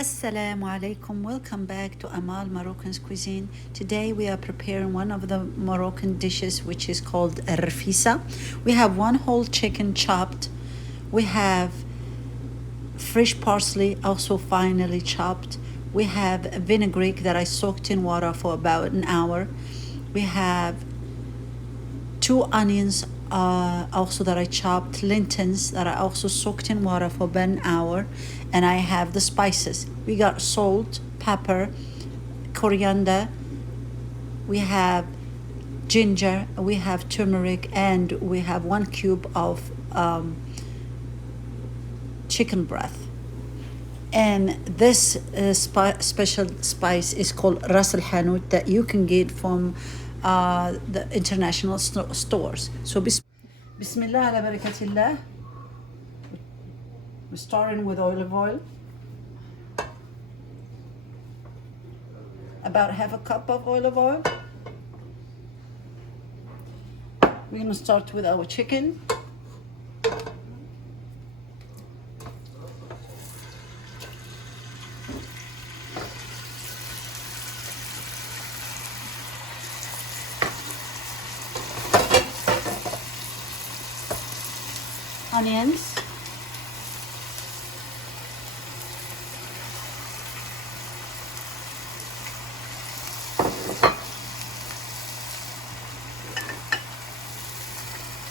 Assalamu alaikum. Welcome back to Amal Moroccan's cuisine. Today we are preparing one of the Moroccan dishes which is called الرفيسه. We have one whole chicken chopped. We have fresh parsley also finely chopped. We have vinaigrette that I soaked in water for about an hour. We have two onions also that I chopped, lintons that I also soaked in water for about an hour, and I have the spices. We got salt, pepper, coriander, we have ginger, we have turmeric, and we have 1 cube of chicken broth. And this special spice is called ras al hanout that you can get from the international stores. So Bismillah ala barakatillah. We're starting with olive oil. About half a cup of olive oil. We're going to start with our chicken. Onions,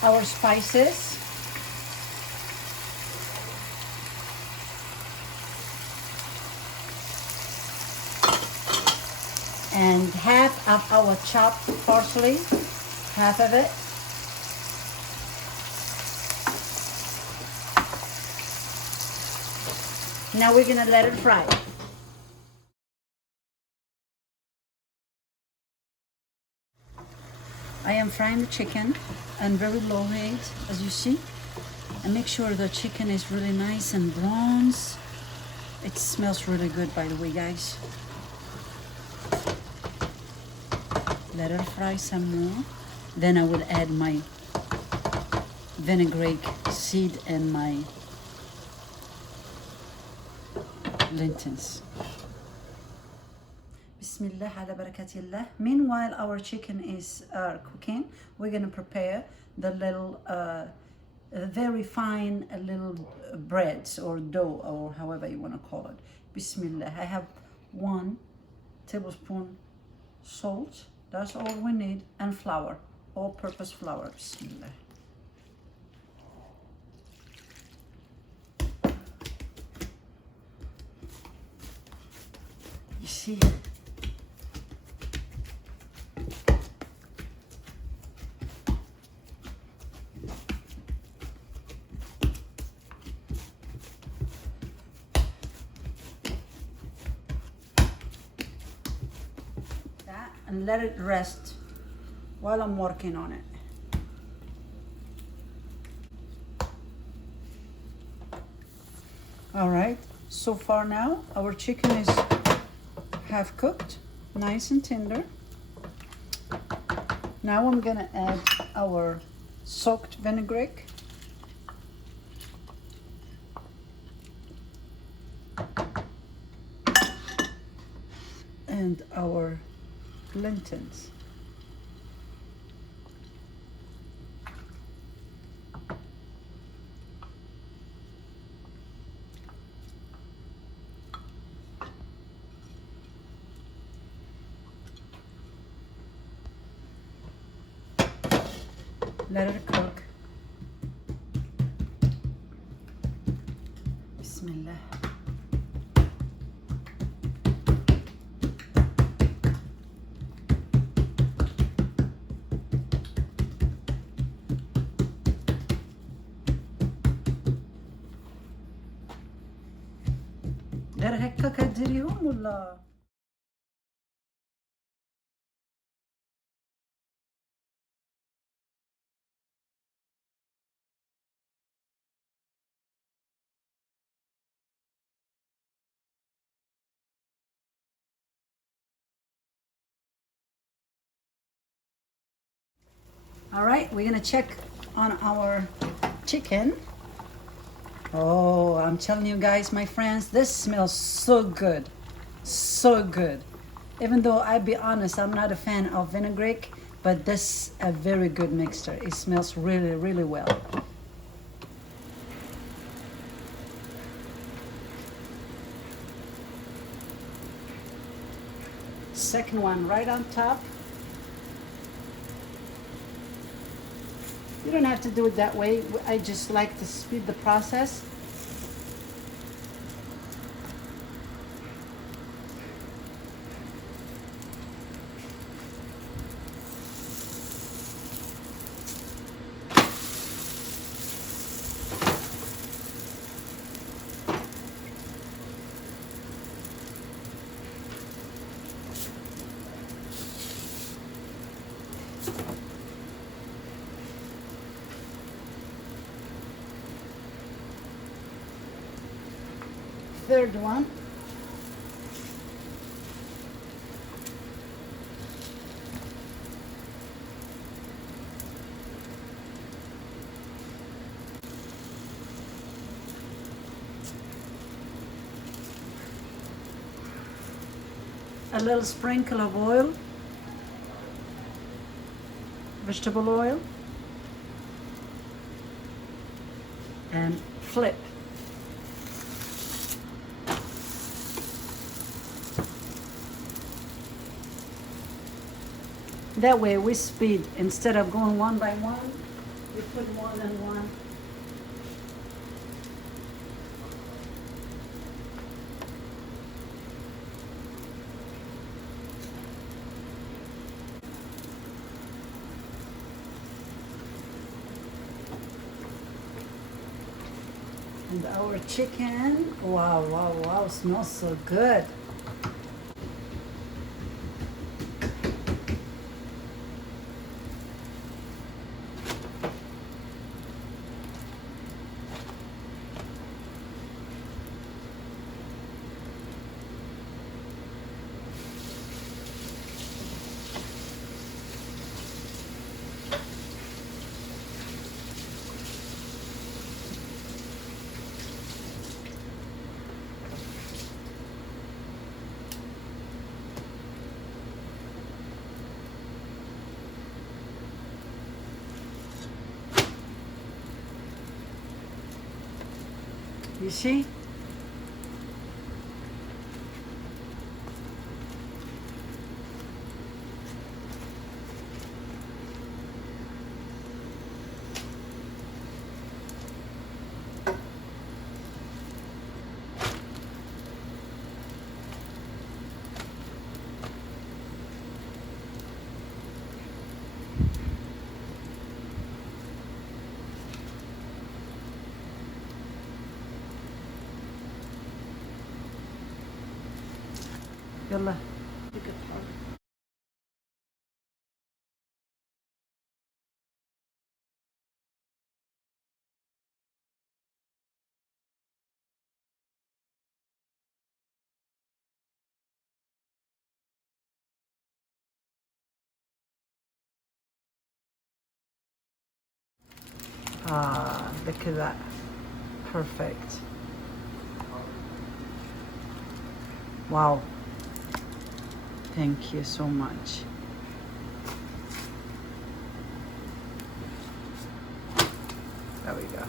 our spices, and half of our chopped parsley, half of it. Now we're gonna let it fry. I am frying the chicken on very low heat, as you see, and make sure the chicken is really nice and bronze. It smells really good, by the way, guys. Let it fry some more. Then I will add my vinaigrette seed and my lintons. Bismillah ala barakatillah. Meanwhile, our chicken is cooking. We're gonna prepare the little, very fine little breads or dough, or however you wanna call it. Bismillah. I have 1 tablespoon salt. That's all we need, and flour, all-purpose flour. Bismillah. You see, that, and let it rest while I'm working on it. All right, so far now our chicken is half cooked, nice and tender. Now I'm gonna add our soaked vinaigrette. And our lintons. Let it cook. Bismillah. غير هكا كديريهم ولا؟ All right, we're gonna check on our chicken. Oh, I'm telling you guys, my friends, this smells so good. So good. Even though I'll be honest, I'm not a fan of vinaigrette, but this is a very good mixture. It smells really, really well. Second one right on top. You don't have to do it that way. I just like to speed the process. Third one. A little sprinkle of oil, vegetable oil, and flip. That way we speed. Instead of going one by one, we put more than one. And our chicken, wow, wow, wow, smells so good. You see? يلا. Ah, look at that. Perfect. Wow. Thank you so much. There we go.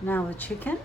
Now the chicken.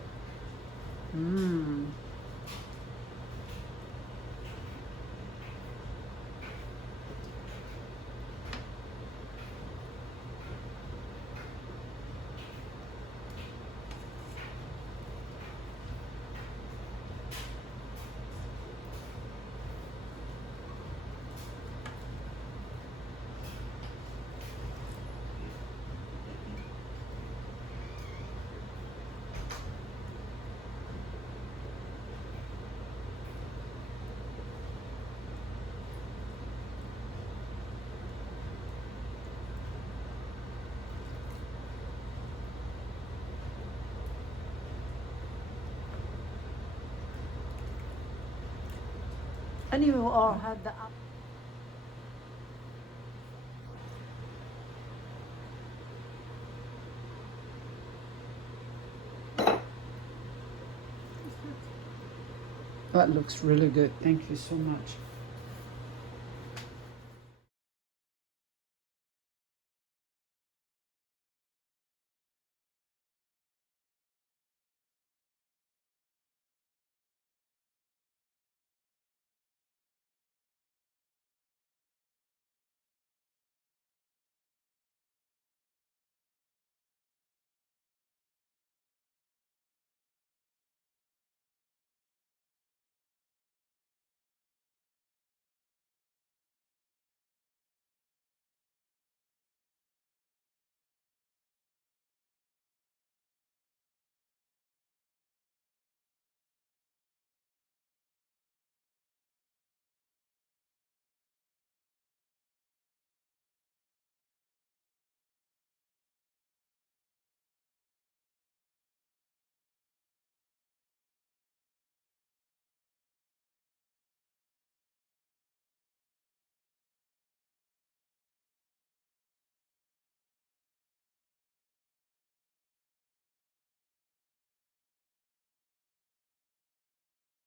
Anyway, had the That looks really good. Thank you so much.